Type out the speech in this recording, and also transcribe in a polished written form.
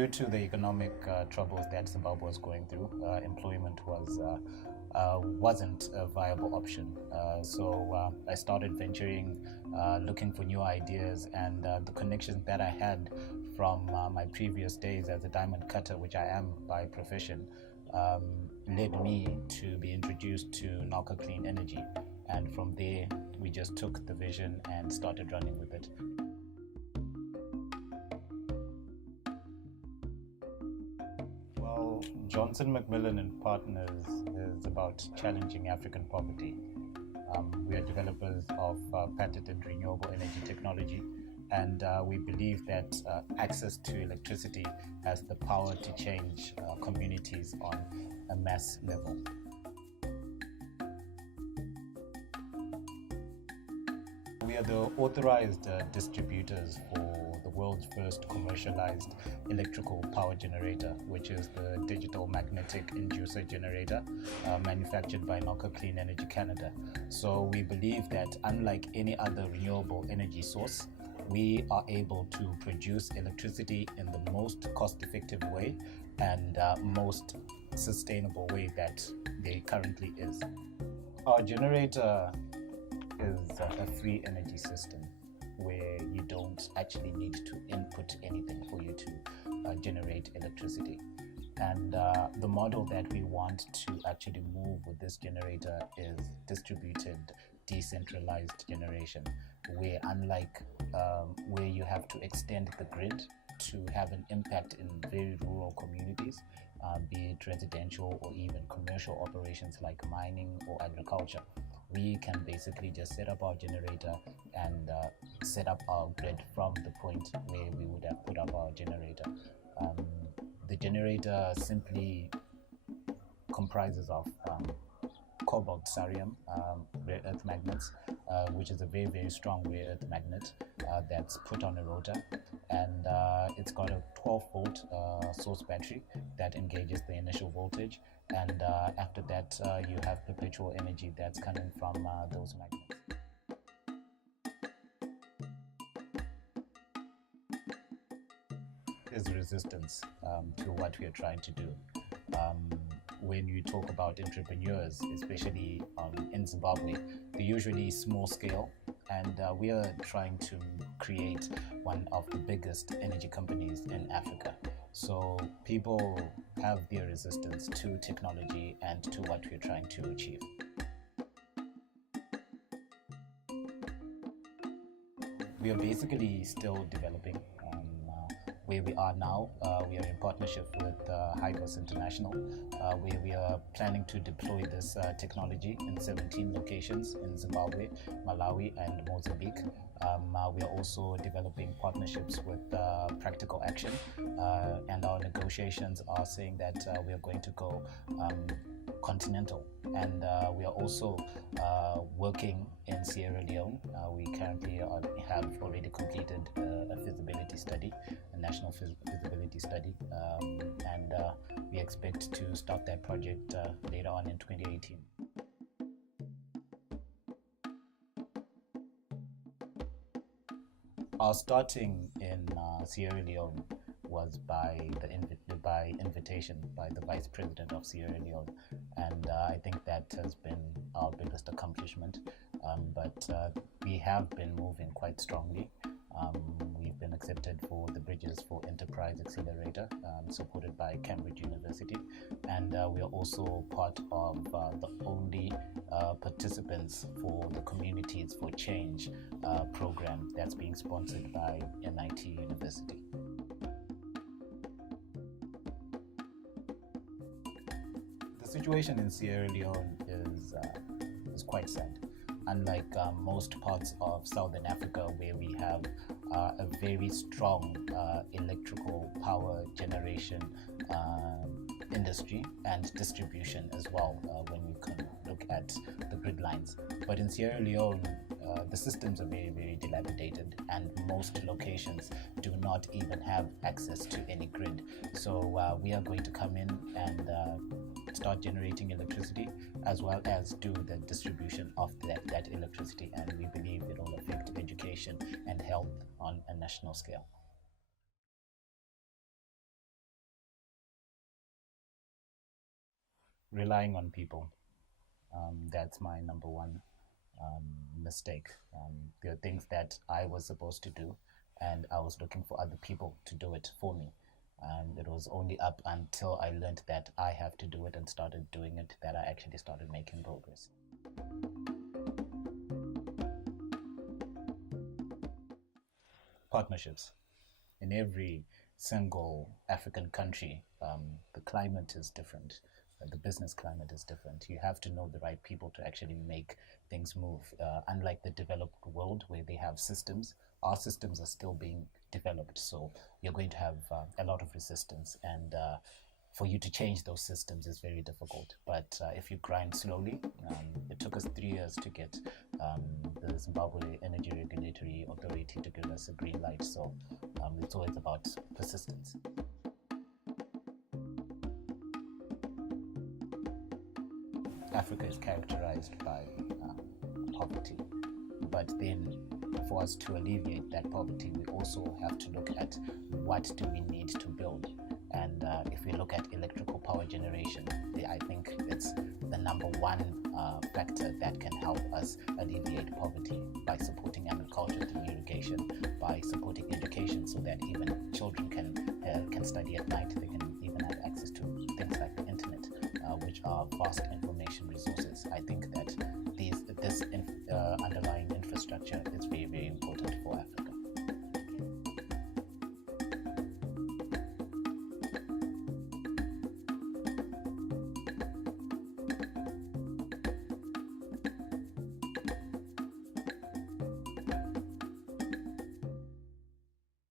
Due to the economic troubles that Zimbabwe was going through, employment wasn't a viable option. So I started venturing, looking for new ideas, and the connections that I had from my previous days as a diamond cutter, which I am by profession, led me to be introduced to Nalka Clean Energy. And from there, we just took the vision and started running with it. Well, Johnson Macmillan and Partners is about challenging African poverty. We are developers of patented renewable energy technology, and we believe that access to electricity has the power to change communities on a mass level. We are the authorized distributors for the world's first commercialized electrical power generator, which is the digital magnetic inducer generator manufactured by Nalka Clean Energy Canada. So we believe that unlike any other renewable energy source, we are able to produce electricity in the most cost-effective way and most sustainable way that there currently is. Our generator is a free energy system where you don't actually need to input anything for you to generate electricity. And the model that we want to actually move with this generator is distributed, decentralized generation, where unlike where you have to extend the grid to have an impact in very rural communities, be it residential or even commercial operations like mining or agriculture, we can basically just set up our generator and set up our grid from the point where we would have put up our generator. The generator simply comprises of cobalt cerium rare earth magnets, which is a very, very strong rare earth magnet that's put on a rotor, and it's got a 12-volt source battery that engages the initial voltage, and after that you have perpetual energy that's coming from those magnets. Is resistance to what we are trying to do. When you talk about entrepreneurs, especially in Zimbabwe, they're usually small scale, and we are trying to create one of the biggest energy companies in Africa. So people have their resistance to technology and to what we're trying to achieve. We are basically still developing. Where we are now, we are in partnership with Hygos International, where we are planning to deploy this technology in 17 locations in Zimbabwe, Malawi, and Mozambique. We are also developing partnerships with Practical Action, and our negotiations are saying that we are going to go continental, and we are also working in Sierra Leone. We currently have already completed a feasibility study, a national feasibility study, and we expect to start that project later on in 2018. Our starting in Sierra Leone was by invitation by the Vice President of Sierra Leone, and I think that has been our biggest accomplishment. But we have been moving quite strongly. We've been accepted for the Bridges for Enterprise Accelerator, supported by Cambridge University, and we are also part of the only participants for the Communities for Change program that's being sponsored by MIT University. The situation in Sierra Leone is quite sad. Unlike most parts of Southern Africa, where we have a very strong electrical power generation industry and distribution as well, when we can look at the grid lines. But in Sierra Leone, the systems are very, very dilapidated, and most locations do not even have access to any grid. So we are going to come in and start generating electricity, as well as do the distribution of that electricity, and we believe it will affect education and health on a national scale. Relying on people. That's my number one mistake. There are things that I was supposed to do, and I was looking for other people to do it for me. And it was only up until I learned that I have to do it and started doing it that I actually started making progress. Partnerships. In every single African country, the climate is different. The business climate is different. You have to know the right people to actually make things move. Unlike the developed world where they have systems, our systems are still being developed. So you're going to have a lot of resistance, and for you to change those systems is very difficult. But if you grind slowly, it took us 3 years to get the Zimbabwe Energy Regulatory Authority to give us a green light. So it's always about persistence. Africa is characterized by poverty, but then for us to alleviate that poverty, we also have to look at what do we need to build. And if we look at electrical power generation, I think it's the number one factor that can help us alleviate poverty by supporting agriculture through irrigation, by supporting education so that even children can study at night. They can even have access to things like the internet, which are vast information resources. I think that this underlying infrastructure